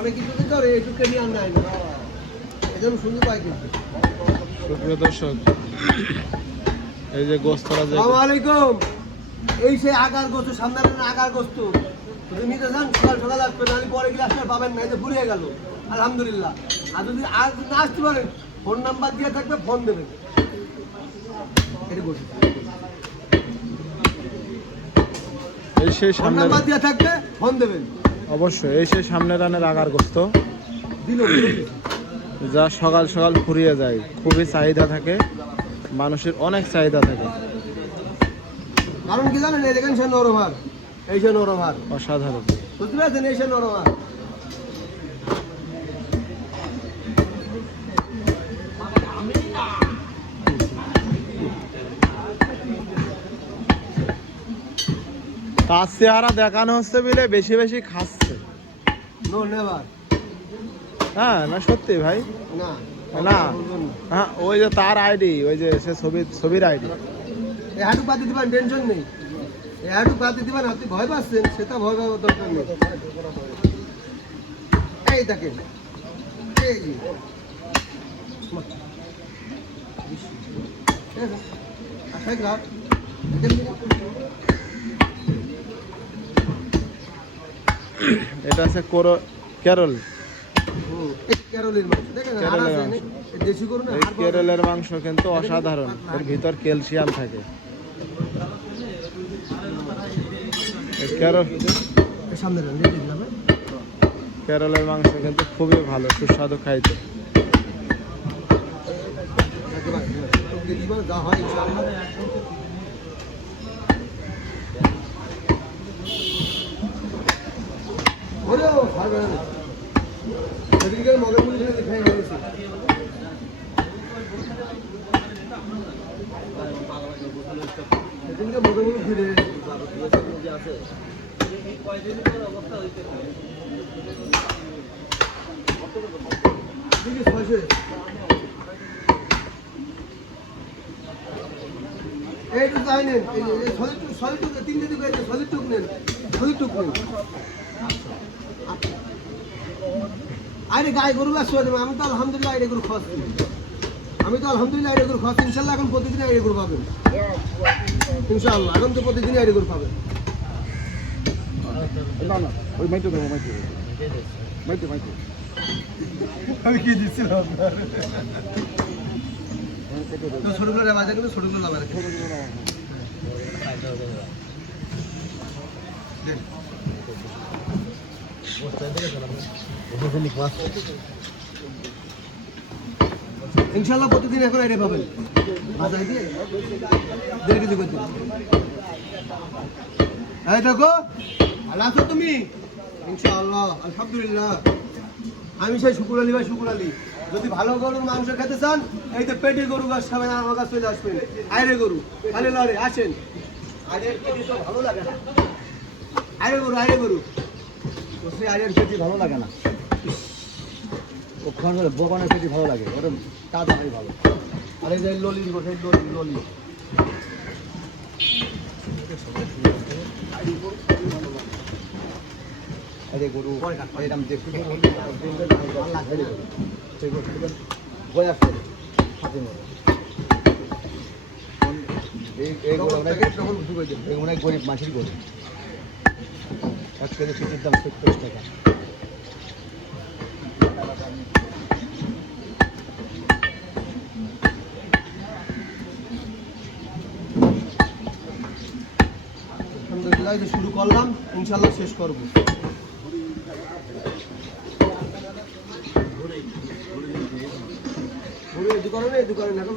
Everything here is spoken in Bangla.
অনেক কিছু তো করে একটু কেটে আর নাই না এজন্য সুন্দর পাই কিন্তু সুপ্রিয় দর্শক এই যে গোস্তরা যে আসসালামু আলাইকুম এই সেই আগার গোস্ত সামনে আগার গোস্ত যদি নিতে চান সকাল সকাল আসবেন আমি পরে গ্লাসটা পাবেন না এই যে ভুলিয়ে গেল আলহামদুলিল্লাহ আর যদি আজ না আসতে পারেন ফোন নাম্বার দিয়ে থাকবে ফোন দেবেন এটা গোস্ত এই সেই ফোন সামনে নাম্বার দিয়ে থাকবে ফোন দেবেন অবশ্যই এই সেই সামনে রানের আগার গোস্ত দিল যা সকাল সকাল ফুরিয়ে যায় খুবই চাহিদা থাকে মানুষের অনেক চাহিদা থাকে কারণ কি জানেন এই দেখেন সে নরমার এই সে নরমার অসাধারণ বুঝতে পারছেন এই সে নরমার তার চেহারা দেখানো হচ্ছে বলে বেশি বেশি খাচ্ছে নো নেভার হ্যাঁ না সত্যি ভাই না না হ্যাঁ ওই যে তার আইডি ওই যে সে ছবির আইডি এই হাঁটু পাতি দিবেন টেনশন নেই এই হাঁটু পাতি দিবেন আপনি ভয় পাচ্ছেন সেটা ভয় পাওয়ার দরকার নেই এই দেখেন এই যে আচ্ছা গ্রাহক এটা আছে কেরল কেরলের মাংস দেখেন আর আছে না দেশি গরু না এই কেরলের মাংস কিন্তু অসাধারণ এর ভিতর ক্যালসিয়াম থাকে সামনে রান দিয়ে দিলাম কেরলের মাংস কিন্তু খুবই ভালো সুস্বাদু খাইতে যা হয় ইনশাআল্লাহ ওরেও ভালো এদিকে মগের মুড়ি দিয়ে খাই হয়েছে এদিকে মগের মুড়ি ফিরে আছে এইটু চাই নেন সলিটুক তিনটে দিকে সলিটুক নেন সলিটুক নেন আরে গায়ে গরু আসছে আমি তো আলহামদুলিল্লাহ আইডে গরু খাওয়াচ্ছি আইডে গরু খাওয়াচ্ছি ইনশাল্লাহ এখন প্রতিদিন আইডে গরু পাবেন ইনশাআল্লাহ এখন তো প্রতিদিন আইডে গরু পাবেন না না ওই মাইতে দেবো মাইতে আমি কি দিচ্ছিলাম ছোটগুলো নেওয়া যায় কিন্তু ছোটগুলো নেওয়া যায় ইনশাল্লাহ প্রতিদিন এখন আইডে পাবেন বাজায় দিয়ে 1.5 কেজি করে এই দেখো ভালো আছো তুমি ইনশাআল্লাহ আলহামদুলিল্লাহ আমি সেই শুকুর আলী ভাই শুকুর আলী যদি ভালো গরুর মাংস খেতে চান এই তো পেটে গরু গাছ খাবেন আমার কাছে চলে আসবেন আইরে গরু খালি লড়ে আসেন আইরের পেটি তো ভালো লাগে না আইরে গরু সেই আইরের পেটি ভালো লাগে না ওখানে বগানের পেটি ভালো লাগে ওটা তাজা ভালো আর এই যে ললি ললি আরে গরু এরকম দেখতে বয়া করে অনেক গরিব মাসির গরু 1 কেজি পেটির দাম 70 টাকা আলহামদুলিল্লাহ যে শুরু করলাম ইনশাআল্লাহ শেষ করব এই দোকানে এখন